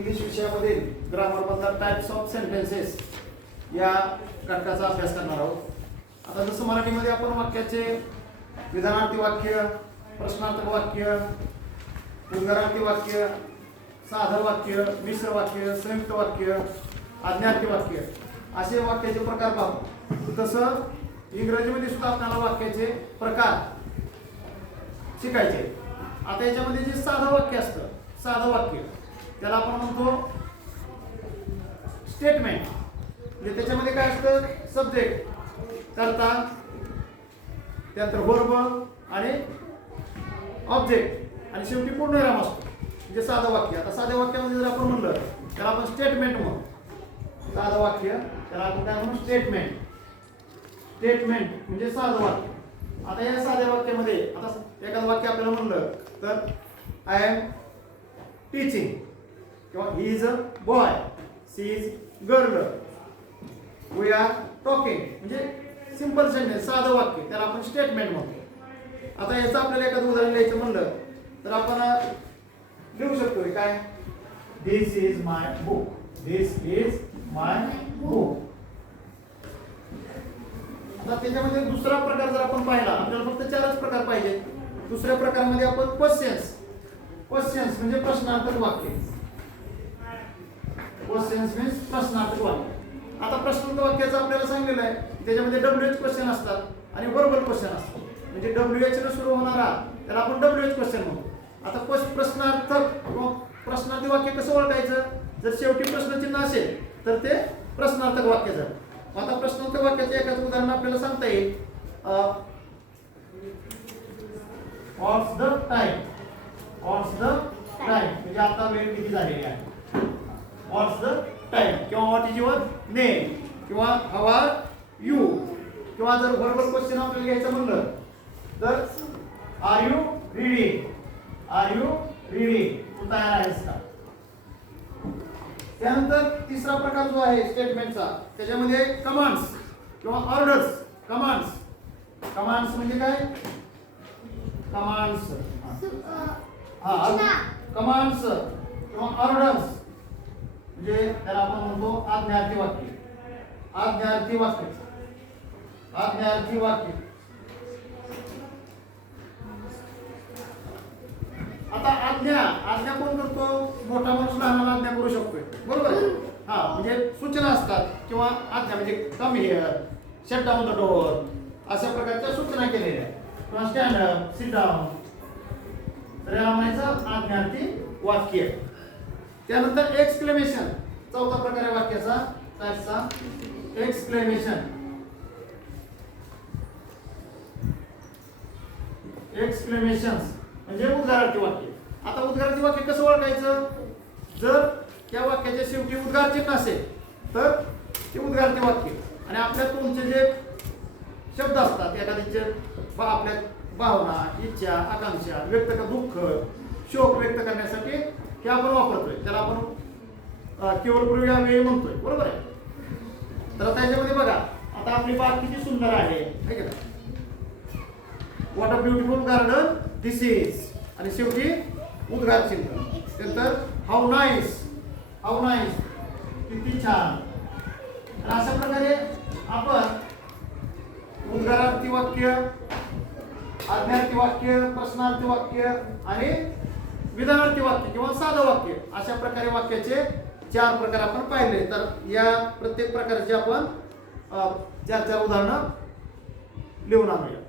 English विषयामध्ये ग्रामरमधला types of sentences या घटकाचा अभ्यास करणार आहोत। आता जसं मराठीमध्ये आपण वाक्याचे विधानार्थी वाक्य, प्रश्नार्थक वाक्य, उद्गारार्थी वाक्य, साधं वाक्य, मिश्र वाक्य, संयुक्त वाक्य, आज्ञार्थी वाक्य असे वाक्याचे प्रकार पाहतो, तसं इंग्रजीमध्ये सुद्धा आपल्याला वाक्याचे प्रकार शिकायचे। आता याच्यामध्ये जे साधं वाक्य असतं, साधं वाक्य त्याला आपण म्हणतो स्टेटमेंट। म्हणजे त्याच्यामध्ये काय असतं, सब्जेक्ट, कर्ता, त्यानंतर वर्ब आणि ऑब्जेक्ट आणि शेवटी पूर्णविराम असतो, म्हणजे साधं वाक्य। आता साध्या वाक्यामध्ये जर आपण म्हणलं त्याला आपण स्टेटमेंट म्हणू। साधं वाक्य त्याला आपण काय म्हणू, स्टेटमेंट। स्टेटमेंट म्हणजे साधं वाक्य। आता या साध्या वाक्यामध्ये आता एखादं वाक्य आपल्याला म्हणलं तर आय एम टीचिंग किंवा he is a boy, she is girl, we are talking, म्हणजे सिंपल सेंटेन्स, साधं वाक्य, त्याला आपण स्टेटमेंट म्हणतो। आता याचं आपल्याला एखादं उदाहरण द्यायचं म्हणलं तर आपण लिहू शकतो काय, this is my book, this is my book. आता त्याच्यामध्ये दुसरा प्रकार जर आपण पाहिला, आपल्याला फक्त चारच प्रकार पाहिजे। दुसऱ्या प्रकारामध्ये आपण क्वेश्चन्स, क्वेश्चन्स म्हणजे प्रश्नार्थक वाक्य, क्वेश्चन्स मीन्स प्रश्नार्थक वाक्य। आता प्रश्नार्थक वाक्याचं आपल्याला सांगितलेलं आहे, त्याच्यामध्ये WH क्वेश्चन असतात आणि वर्बल क्वेश्चन असतात। म्हणजे WH ने सुरू होणारा त्याला आपण WH क्वेश्चन म्हणतो। आता प्रश्नार्थक किंवा प्रश्नार्थी वाक्य कसं ओळखायचं, जर शेवटी प्रश्नचिन्ह असेल तर ते प्रश्नार्थक वाक्य झालं। आता प्रश्नार्थक वाक्याचं एखादं उदाहरण आपल्याला सांगता येईल, what's the time, what's the time म्हणजे आता वेळ किती झालेली आहे, व्हॉट्स द टाइम, किंवा व्हॉट इज युअर नेम, किंवा हाऊ आर यू, किंवा जर वर्बल क्वेश्चन आपल्याला घ्यायचं म्हणलं तर are you reading, are you reading, तू तयार आहेस का। त्यानंतर तिसरा प्रकार जो आहे स्टेटमेंटचा, त्याच्यामध्ये कमांड्स किंवा ऑर्डर्स। कमांड्स, कमांड्स म्हणजे काय, कमांड्स, कमांड्स किंवा ऑर्डर्स म्हणजे त्याला आपण म्हणतो आज्ञार्थी वाक्य, आज्ञार्थी वाक्य, आज्ञार्थी वाक्य। आता आज्ञा, आज्ञा कोण करतो, मोठा माणूस लहानाला आज्ञा करू शकतोय, बरोबर आहे। म्हणजे सूचना असतात किंवा आज्ञा म्हणजे come here, shut down the door, अशा प्रकारच्या सूचना केलेल्या आहेत, किंवा स्टँड अप, सिट डाऊन, तर याला म्हणायचं आज्ञार्थी वाक्य। त्यानंतर एक्सक्लेमेशन, चौथा प्रकार आहे वाक्याचा टाइपचा, एक्सक्लेमेशन। एक्सक्लेमेशन्स म्हणजे उद्गारार्थी वाक्य। आता उद्गारार्थी वाक्य कसं ओळखायचं, जर त्या वाक्याच्या शेवटी उद्गार चिन्ह असेल तर ते उद्गारार्थी वाक्य। आणि आपल्या तुमचे जे शब्द असतात, एखाद्याचे आपल्या भावना, इच्छा, आकांक्षा व्यक्त कर, दुःख, शोक व्यक्त करण्यासाठी हे आपण वापरतोय, त्याला आपण केवळ पूर्वी वेळी म्हणतोय, बरोबर आहे। तर त्याच्यामध्ये बघा, आता आपली बाग किती सुंदर आहे, what a beautiful garden this is, आणि शेवटी उद्गार चिन्ह, नंतर हाऊ नाईस, हाऊ नाईस, किती छान। अशा प्रकारे आपण उद्गारार्थी वाक्य, आज्ञार्थी वाक्य, प्रश्नार्थी वाक्य आणि विधानार्थी वाक्य किंवा साधं वाक्य अशा प्रकारे वाक्याचे चार प्रकार आपण पाहिले। तर या प्रत्येक प्रकारचे आपण चार चार उदाहरणं लिहून आणूया।